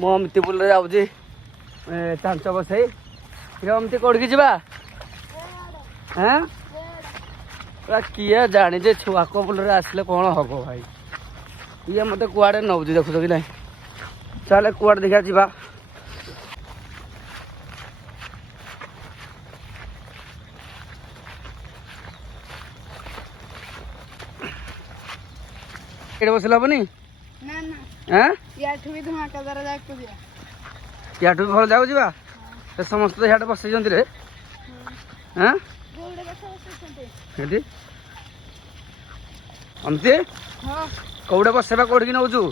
ମୁଁ ଅମିତି ପୁଲରେ ଯାଉଛି ଚାଞ୍ଚ ବସେଇ ଅମିତି କୋଉଠିକି ଯିବା କିଏ ଜାଣିଛେ ଛୁଆକ ପୁଲରେ ଆସିଲେ କ'ଣ ହବ ଭାଇ ଇଏ ମତେ କୁଆଡ଼େ ନେଉଛି ଦେଖୁଛ କି ନାହିଁ ଚାଲେ କୁଆଡ଼େ ଦେଖିବା ଯିବା ଏଠି ବସିଲେ ହବନି याठू भी धमाका जरा जाके दिया याठू भी भल जाऊ ଯିବା ସେ ସମସ୍ତେ ଇଆଡ଼େ ବସିଛନ୍ତି ରେ ହାଁ गोड़े बसा बसुଛନ୍ତି ଏଠି ଅମିତି କୋଉଟେ ବସେଇବା କୋଉଠିକି ନଉଛୁ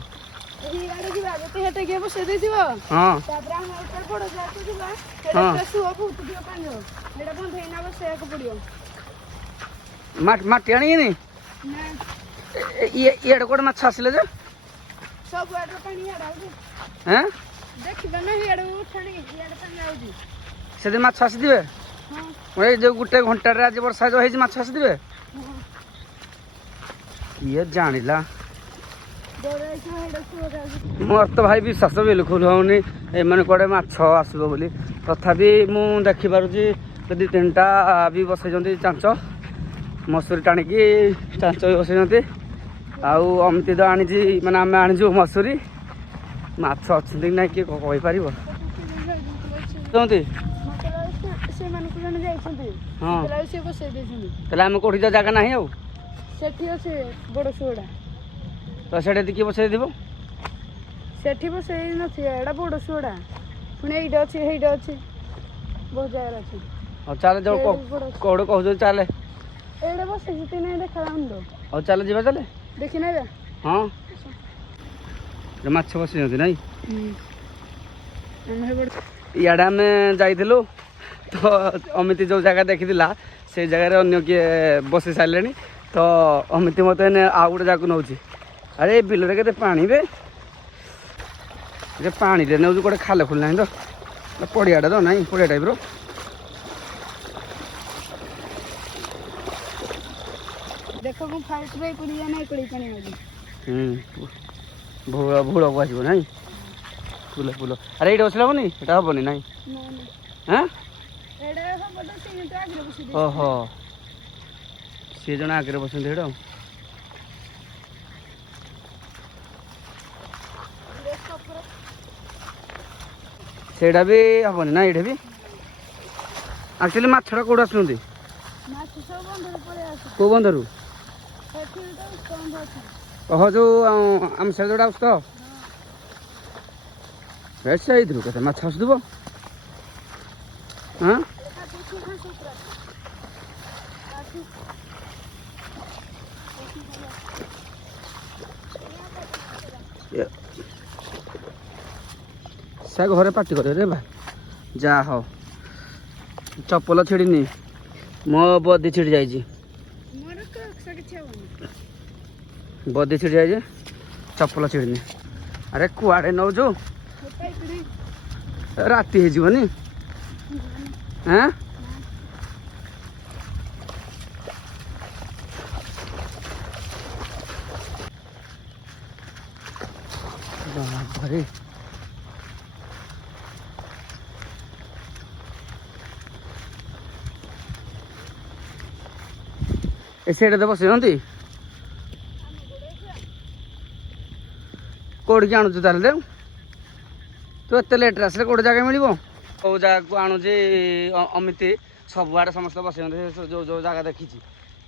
ଏଇ ଗାଡି ଯିବା ଯେତେ ହେଟେ କିଏ ବସେଇ ଦେଇଥିବ ହଁ ତାପରେ ଆମେ ଉପରେ ପଡ ଯାକୁ ଯିବା ସେଟା ସୁଅ ଫୁଟୁଥିବ ପାଣି ଏଟା ବନ୍ଧ ହେଇନା ବସେଇବାକୁ ପଡିବ ମାଟି ଆଣିକିନି ନା ଇଆଡ଼େ କୋଉଟେ ମାଛ ଆସିଲେ ଯେ सब आड़ पानी यार आउजी हैं देखिबा ना यार उठाणी यार पानी आउजी सेदि माछ आसीदिबे हां ओए जो गुटे घंटा रे आज वर्षा जो हेज माछ आसीदिबे ये जानिला डोरे छ हेडा सुआ गाउजी मोर तो भाई विश्वास बिल्कुल होनी ए माने कोडे माछ आसीबो बोली तथापि मु देखि पारुची यदि तीनटा भी बसै जंती चांच मसूरी टाणिकी चांच बसै जंती आउ अमती तो आनी माने आम आनीचु मसूरी माछ अच्छे ना किए कही पार आम कौटी जगह ना बड़ सुड़ा तो से किए बसई देव सेठी बसई ना बड़ सुड़ा पुणी ये अच्छी अच्छी बहुत जगह अच्छी चल जो कौड़ कह चले एडे बस देखा और चल जा चले देखी ना हाँ माछ बस नाई इे आम जाइलु तो अमित जो जगह देखी से जगार अन्य किए बसी सारे तो अमित मत आउ गोटे जगह नौ अरे बिल के पानी बे पानी नौ गोटे खाल खुल ना तो पड़ियाटा तो ना पड़िया टाइप देखो को फाइट रे कुड़िया नै कुड़ी पानी आजी भूल को आसीबो नै फुल फुल अरे एटा बसला बनी एटा हबनी नै हैं एडा सब तो से तो आगे बसी दे ओहो से जण आगे बसन देडो सेडा भी हबनी ना एटा भी एक्चुअली माछड़ा कोड आसुंदी माछ सब बंदर पड़े आसी को बंदरू सेठी तो कम अछि ओहो जो आम से जोड़ा उसको वैसे ही इधर कहते माछ आसुदबो हां से घरे पार्टी करे रे भाई जा हो चप्पल छिड़नी मो बदी छिड़ जाई मोर को सके छवनी बदी छिड़ जाए चप्पल छिड़नी अरे कुआड़े नौ जो राति हो हाँ बाबरे सेटा तो बस कौड़ी आणुचु ताले तू एत लेट आसले कौटे जगह मिल कौ जगह को आणुचे अमित सब आड़े समस्त बस जो जो जगह देखी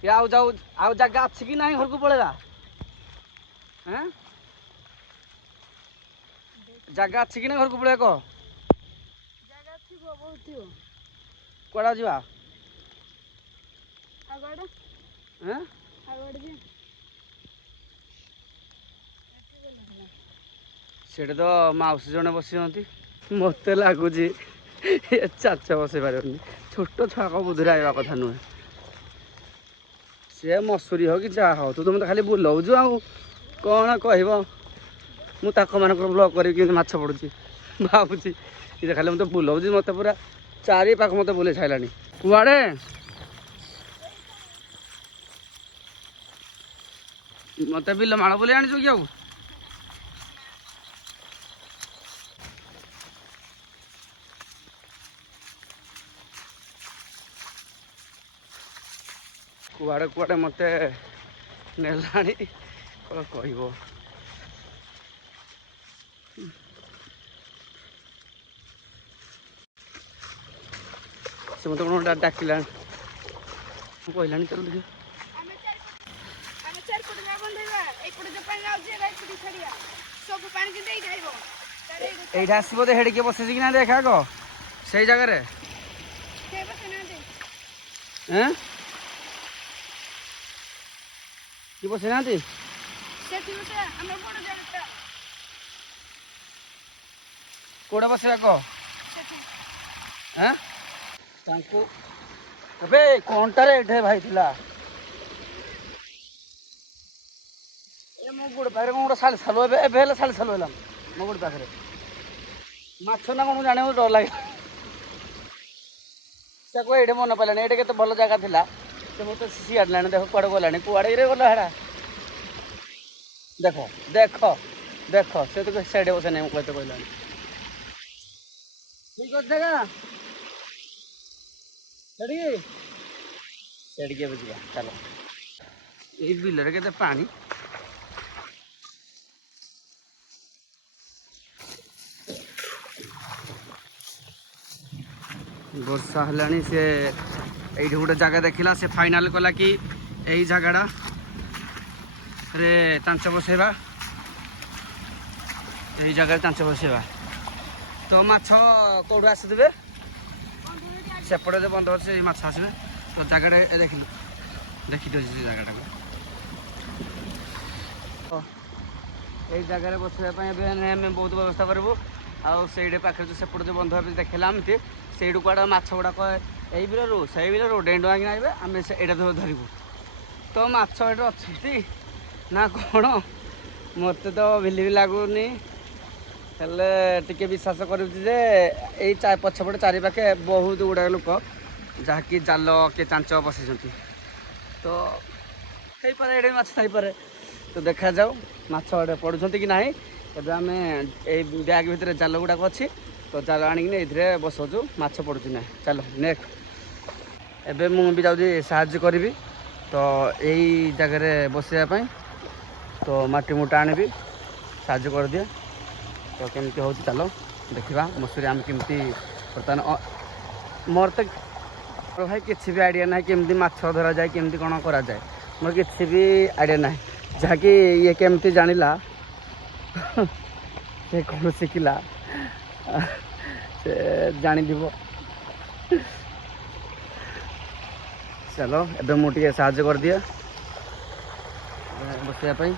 आउ जाऊ आउ जगह अच्छी कि ना घर को पड़ेगा हैं जगह अच्छी कि ना घर को पड़ेगा कह जगह थिबो बहुत थिबो कड़ा जीवा आगड़ हैं आगड़ जी सेटा तो मौसी जड़े बस मत लगुच चाच बसई पार छोट छुआ को बुद्धि आवा कथा नुहे सी मसूरी हो कि जहाँ हो तू तो मत खाली बुलाऊचु आ कौन कह मुझे ब्लग करी माछ पड़ुची भावुची ये खाली मत बुलाऊँ मत पूरा चारि पाख मत बुले छाइला कुआड़े मत बिल माड़ बोले आनीचु कि କୁଆଡ଼େ କୁଆଡ଼େ ମୋତେ ନେଲାଣି କ'ଣ କହିବ। ସେ ମୋତେ କ'ଣ ଡାକିଲାଣି କହିଲାଣି ଚାଲୁ ଟିକେ। ଆମେ ଚାରିପଟେ ଯା ବନ୍ଧେଇବା ଏଇପଟେ ଯୋଉ ପାଣି ଯାଉଛି ଏଇପଟେ ଛାଡ଼ିବା ସବୁ ପାଣି କିନ୍ତୁ ଏଇଠି ଆଇବ ଏଇଠି ଆସିବ ତ ହେଠି କିଏ ବସିଛି କି ନା ଦେଖ ଆଗ ସେଇ ଜାଗାରେ କେହି ବସିନାହାନ୍ତି କିଏ ବସିନାହାନ୍ତି ସେଠି ବସିବା ଆମର ବଡ଼ ଜାଗାଟା କୋଉଟା ବସିବା କହ ସେଠି ତାଙ୍କୁ ଏବେ କଣଟାରେ ଏଠି ଭାଇ ଥିଲା ମୋ ଗୋଡ଼ ପାଖରେ କ'ଣ ଗୋଟେ ସାଲ ସାଲୁ ଏବେ ହେଲେ ସାଲ ସାଲୁ ହେଲା ମୋ ଗୋଡ଼ ପାଖରେ ମାଛ ନା କ'ଣ ଜାଣିବାକୁ ଡର ଲାଗେ ତାକୁ ଏଇଠି ମନେ ପଡ଼ିଲାଣି ଏଇଠି କେତେ ଭଲ ଜାଗା ଥିଲା ସେ ମୋତେ ସିଆଡ଼ିଲାଣି ଦେଖ କୁଆଡ଼େ ଗଲାଣି କୁଆଡ଼େ ଗଲା ହେଡ଼ା ଦେଖ ଦେଖ ଦେଖ ସେ ତ ସେଇଠି ବସେ ନାହିଁ ମୁଁ କେତେ କହିଲାଣି ଠିକ ଅଛି ଜାଗା ସେଠିକି ଏବେ ଯିବା ଚାଲ ଏଇ ବିଲରେ କେତେ ପାଣି ବର୍ଷା ହେଲାଣି ସେ ଏଇଠି ଗୋଟେ ଜାଗା ଦେଖିଲା ସେ ଫାଇନାଲ କଲା କି ଏଇ ଜାଗାଟା ରେ ଚାଞ୍ଚ ବସେଇବା ଏଇ ଜାଗାରେ ଚାଞ୍ଚ ବସେଇବା ତ ମାଛ କୋଉଠୁ ଆସିଥିବେ ସେପଟେ ଯେ ବନ୍ଧ ଅଛି ସେଇ ମାଛ ଆସିବେ ତ ଜାଗାଟା ଦେଖିଲୁ ଦେଖିଦେଉଛି ସେ ଜାଗାଟାକୁ ଏଇ ଜାଗାରେ ବସିବା ପାଇଁ ଏବେ ଆମେ ବହୁତ ବ୍ୟବସ୍ଥା କରିବୁ ଆଉ ସେଇଠି ପାଖରେ ଯେଉଁ ସେପଟେ ଯେଉଁ ବନ୍ଧ ଏବେ ଦେଖିଲା ଏମିତି ସେଇଠୁ କୁଆଡ଼େ ମାଛ ଗୁଡ଼ାକ ଏଇ ବିଲରୁ ସେଇ ବିଲରୁ ଡେଇଁ ଡୁଆଁକି ଆଇବେ ଆମେ ଏଇଟା ଧରିବୁ ତ ମାଛ ଏଠି ଅଛନ୍ତି ନା କ'ଣ ମୋତେ ତ ବିଲିଭ୍ ଲାଗୁନି ହେଲେ ଟିକେ ବିଶ୍ୱାସ କରୁଛି ଯେ ଏଇ ପଛପଟେ ଚାରିପାଖେ ବହୁତ ଗୁଡ଼ାଏ ଲୋକ ଯାହାକି ଜାଲ କିଏ ଚାଞ୍ଚ ବସିଛନ୍ତି ତ ହେଇପାରେ ଏଇଠି ମାଛ ଥାଇପାରେ ତ ଦେଖାଯାଉ ମାଛ ଏଠି ପଡ଼ୁଛନ୍ତି କି ନାହିଁ ଏବେ ଆମେ ଏଇ ବ୍ୟାଗ୍ ଭିତରେ ଜାଲ ଗୁଡ଼ାକ ଅଛି ତ ଜାଲ ଆଣିକିନି ଏଇଥିରେ ବସଉଛୁ ମାଛ ପଡ଼ୁଛି ନାହିଁ ଚାଲ ନେକ୍ସଟ ଏବେ ମୁଁ ବି ଯାଉଛି ସାହାଯ୍ୟ କରିବି ତ ଏଇ ଜାଗାରେ ବସିବା ପାଇଁ ତ ମାଟି ମୁଟା ଆଣିବି ସାହାଯ୍ୟ କରିଦିଏ ତ କେମିତି ହେଉଛି ଚାଲ ଦେଖିବା ମସୁରୀ ଆମେ କେମିତି ବର୍ତ୍ତମାନ ମୋର ତ ଭାଇ କିଛି ବି ଆଇଡ଼ିଆ ନାହିଁ କେମିତି ମାଛ ଧରାଯାଏ କେମିତି କ'ଣ କରାଯାଏ ମୋର କିଛି ବି ଆଇଡ଼ିଆ ନାହିଁ ଯାହାକି ଇଏ କେମିତି ଜାଣିଲା ସେ କ'ଣ ଶିଖିଲା ସେ ଜାଣିଥିବ ଚାଲ ଏବେ ମୁଁ ଟିକେ ସାହାଯ୍ୟ କରିଦିଏ ବସିବା ପାଇଁ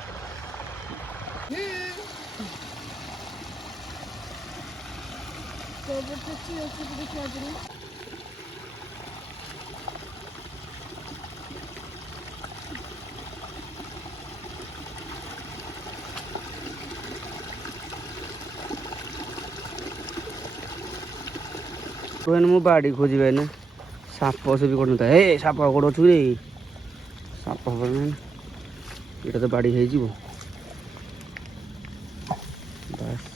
ମୁଁ ବାଡ଼ି ଖୋଜିବେ ନା ସାପ ସବୁ କରୁନଥାଏ ଏ ସାପ କୋଉଠି ଅଛୁ ରେ ସାପ ଏଇଟା ତ ବାଡ଼ି ହେଇଯିବ ବାସ୍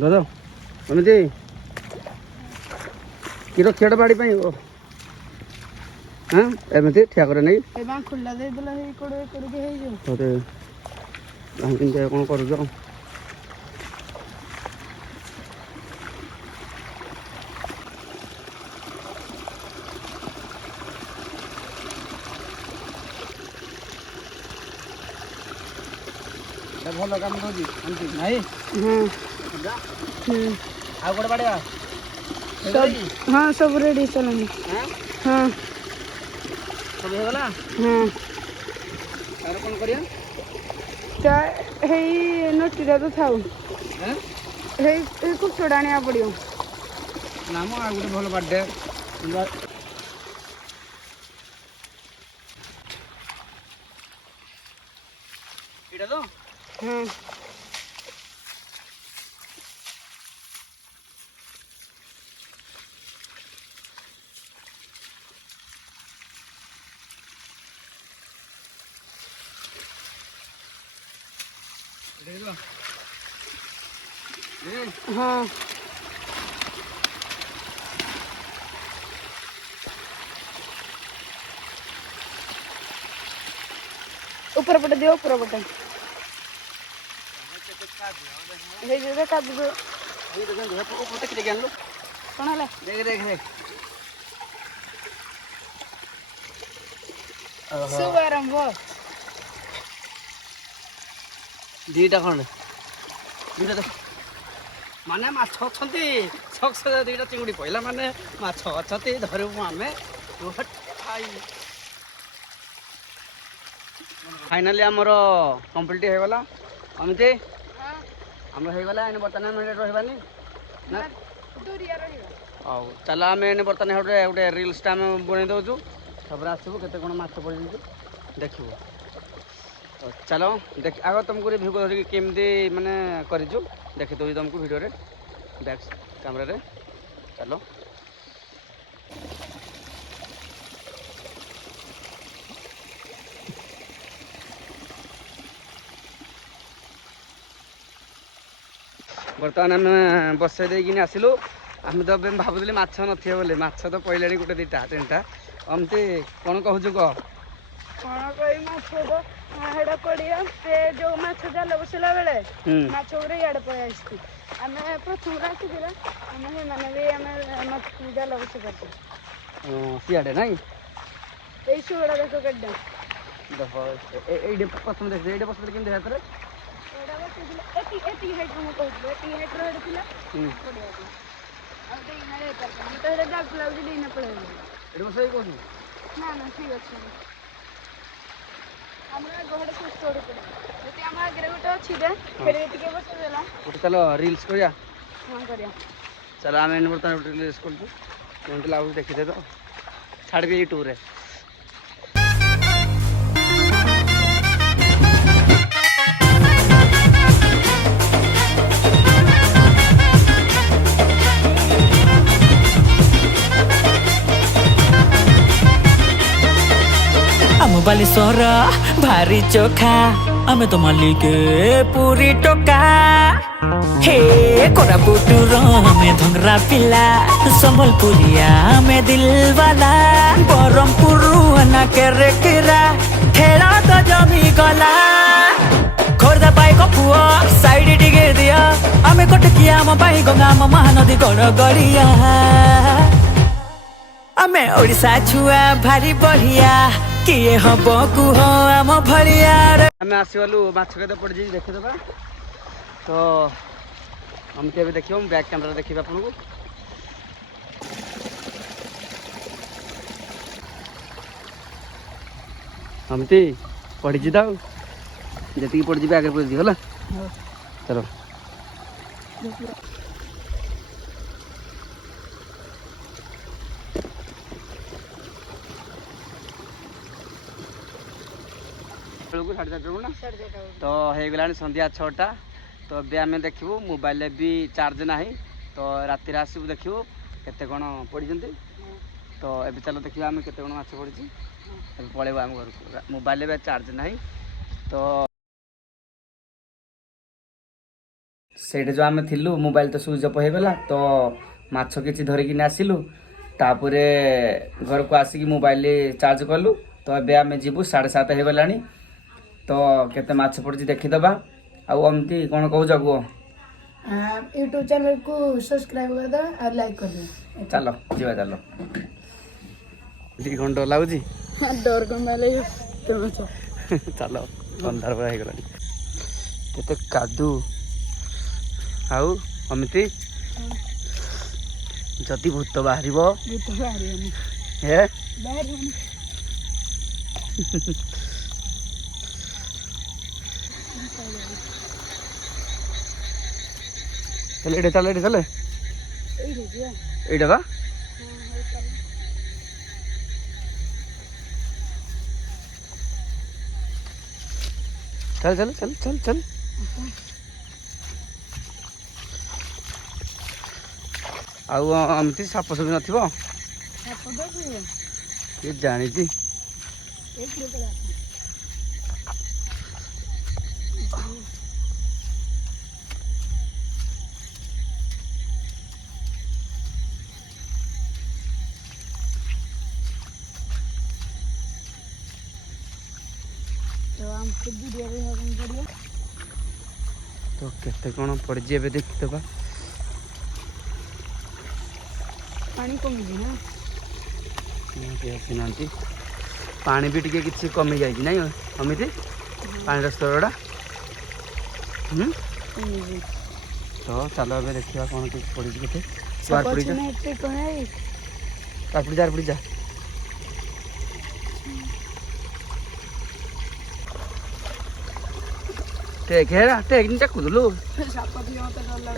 ଦାଦା ଏମିତି କି ରଖିବାଟା ବାଡ଼ି ପାଇଁ ହଁ ଏମିତି ଠିଆ করে ନେଇ ଖୋଲା ଦେଇଦେଲା ହେଇ କରିକି ହେଇଯିବ କେମିତି କ'ଣ କରୁଛ ଭଲ କାମ ଦଉଛି ଏମିତି ନାଇଁ ଆଉ ଗୋଟେ ବାଡ଼ିଆ ହଁ ସବୁ ରେଡ଼ି ଚାଲନି ହଁ ସବୁ ହେଇଗଲା ହଁ ତାର କ'ଣ କରିବା ହେଇ ନଟିଟା ତ ଥାଉ ହେଇ କୁଚଡ଼ା ଆଣିବାକୁ ପଡ଼ିବ ନା ମ ଆଉ ଗୋଟେ ଭଲ ବାର୍ଥଡେ ଏଇଟା ତ ହଁ ହଁ ऊपर पटे दियो ऊपर पटे हे जे का दो ये देखो घर पर ऊपर तक ले लो कौन हला देख देख देख शुभारंभ दीटा खंड दीटा देख माने माछ अछंती सक्स दीटा चिंगुडी पहिला माने माछ अछंती धरु आमे खाई फाइनली आमर कंप्लीट हो गला अमिते आम हो गला इन बर्तमान हम रहबानी ना दूरिया रहियो औ चला आम इन बर्तमान गोटे गोटे रिल्स आम बनै दउछु खबर आसबो केते कोन माछ पड़ी देखिबो तो चलो देख आग तुमको रिव्यू कर केमती माने करिछु देखि दउछु तुमको वीडियो रे बैक कैमरा रे चलो बर्तमान आम बसई देकिन आसिलु आम तो भावुली माछ नथिए बोले माछ तो पड़े गोटे दीटा तीनटा अमती कौन कहूँ कह कौन कही माछ तो हेडा पड़िया से जो माछ जाल बसला बेले माछ गुरे इाड़े पळि आसी आम प्रथम आसीला आम हे माने भी आम माछ जाल बस करते सियाड़े ना ये शुड़ा देखो गड्ढा देख प्रथम देख ये बस केमती हाथ एडा बस एटी एटी हाइट में कहू एटी हाइट रो हेडा पड़िया अब तो इना रे करता तो हेडा डाक लाउजी दीना पड़े ये बस कहूँ ना ना ठीक अच्छे हमरा गोहडे से स्टोरी पड़े जति हमरा आगे गोटे अछि दे फेर एतिके बस देला गोटे चलो रील्स करिया हां करिया चलो आम इन बर्तमान रील्स करूँ केमती लागू देखीदे तो छाड़ भी यूट्यूब रे बालेश्वर भारी चोखा आमे तो मालिक पूरी टोका हे कोरापुटुर में धंगरा पिला संबलपुरिया में दिल वाला बरमपुर ना करे किरा खेला तो जमी गला खोर्दा पाई कपुआ साइड टिके दिया आमे कटकिया म पाई गंगा म महानदी गड़ गड़िया आमे ओडिसा छुआ भारी बढ़िया किए हम कुह आम भलिया आम आसगलु माछ केते पड़ जी देखिदेबा तो हमके अभी देखियो बैक कैमरा देखिबा आपन को हमती पड़ जी दाऊ जति पड़ जी आगे पड़ जी होला चलो साढ़े 4 ना तो हो गला संध्या 6टा तो अब आम देखू मोबाइल भी चार्ज ना तो राति आसबू देखू केते कौन पड़ी तो ए चलो देखा आम केते कौन माछ पड़ी पलैब आम घर को मोबाइल भी चार्ज ना तो से जो आम थिलु मोबाइल तो स्विच अफ हो गला तो माछ किसी धरिकी आसिलु तापुरे घर को आसिक मोबाइल चार्ज कलु तो ए आम जीवु 7:30 हो गलानी तो केते माछ पड़ी देखीदबा आमती कौन कहू जगो यूट्यूब चैनल को सब्सक्राइब कर दो और लाइक कर दो चलो जीवा चलो 2 घंटा लागुची डर कम वाले तुम चलो अंधार पूरा हो गलानी केते कादू आउ अमिती जदि भूत बाहरिबो भूत बाहरिबो हे बाहरिबो चल एडे चल एडे बा चल चल चल चल चल आउ अमती साप सब नथिबो साप देखियो ये जानी छी एक लीटर हमको वीडियो रे हम करिया तो केते कोन पड़जी एबे देखितबा पानी कमी जी ना आसी पानी भी टिके किसी कमी जाए नहीं अमित पानी स्तरटा तो चलो ए देखा कौन पड़ी के पड़ी जा पड़ी जा टेक हेरा टेक नि चाकुदलु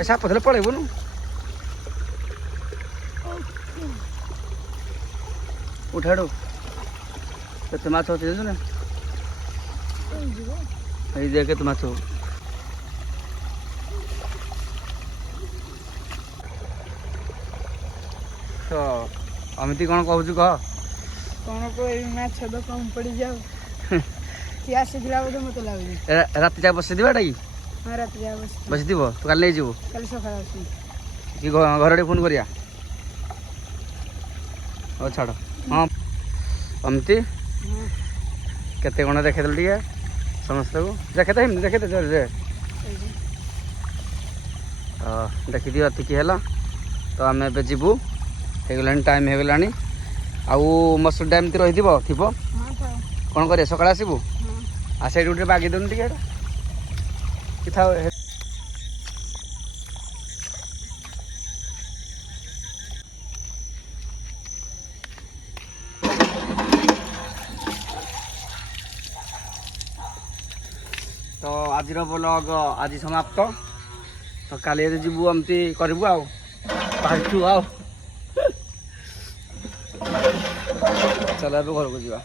साप थले पळेबनु उठाडो केते माछ होते ना এই যে কেতে মাছ তো अमिति कौन कहूँ कह कौन को मैच तो कम पड़ी जाओ क्या सिखला बोले मत लागे रात जा बस दिबाटा कि हां रात जा बस দিব तो काल ले जीवो कल सकाळ आसी कि घर फोन करिया ओ छाड़ हाँ अमिति केते कोण देखेदल टिके समस्त को देखे तो रे देखी दियो अतिकी है तो आम ए जीवु होगला टाइम होगला आउ मसूर डैम ती रही थी कौन कर सका आसबू आ से गोटे बागी देनु टे कि था तो आज ब्लॉग आज समाप्त तो काली जीवु एमती करूँ आउ चलो घर को जा।